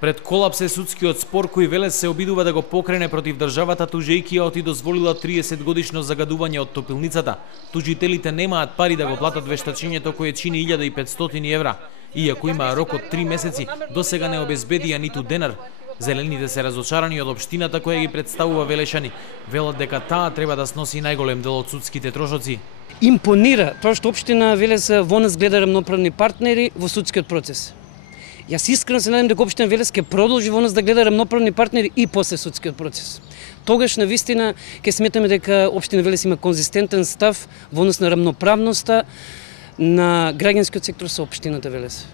Пред колапс е судскиот спор кој Велес се обидува да го покрене против државата тужејќи ја оти дозволила 30 годишно загадување од топилницата. Тужителите немаат пари да го платат вештачењето кое чини 1500 евра. Иако има рок од 3 месеци, досега не обезбедија ниту денар. Зелените се разочарани од општината која ги представува Велешани. Велат дека таа треба да сноси најголем дел од судските трошоци. Импонира тоа што општина Велес во нас гледа рамноправни партнери во судскиот процес. Јас искрено се надевам дека општина Велес ќе продолжи во нас да гледа рамноправни партнери и после судскиот процес. Тогаш навистина ќе сметаме дека општина Велес има конзистентен став во однос на рамноправноста на граѓанскиот сектор со општината Велес.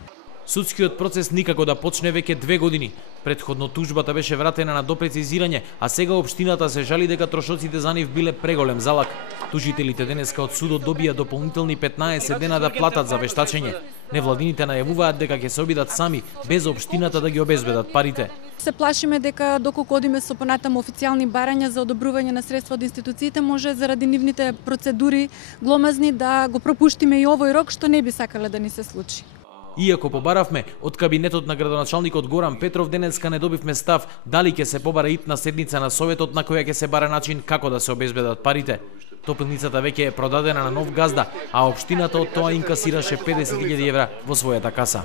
Судскиот процес никако да почне веќе 2 години. Претходно тужбата беше вратена на допрецизирање, а сега општината се жали дека трошоците за нив биле преголем залак. Тужителите денеска од судот добија дополнителни 15 дена да платат за вештачење. Невладините најавуваат дека ќе се обидат сами, без општината да ги обезбедат парите. Се плашиме дека доколку одиме со понатаму официјални барања за одобрување на средства од институциите, може заради нивните процедури гломазни да го пропуштиме и овој рок, што не би сакале да ни се случи. Иако побаравме од кабинетот на градоначалникот Горан Петров, денеска не добивме став дали ќе се побара итна седница на советот на која ќе се бара начин како да се обезбедат парите. Топилницата веќе е продадена на нов газда, а општината од тоа инкасираше 50.000 евра во својата каса.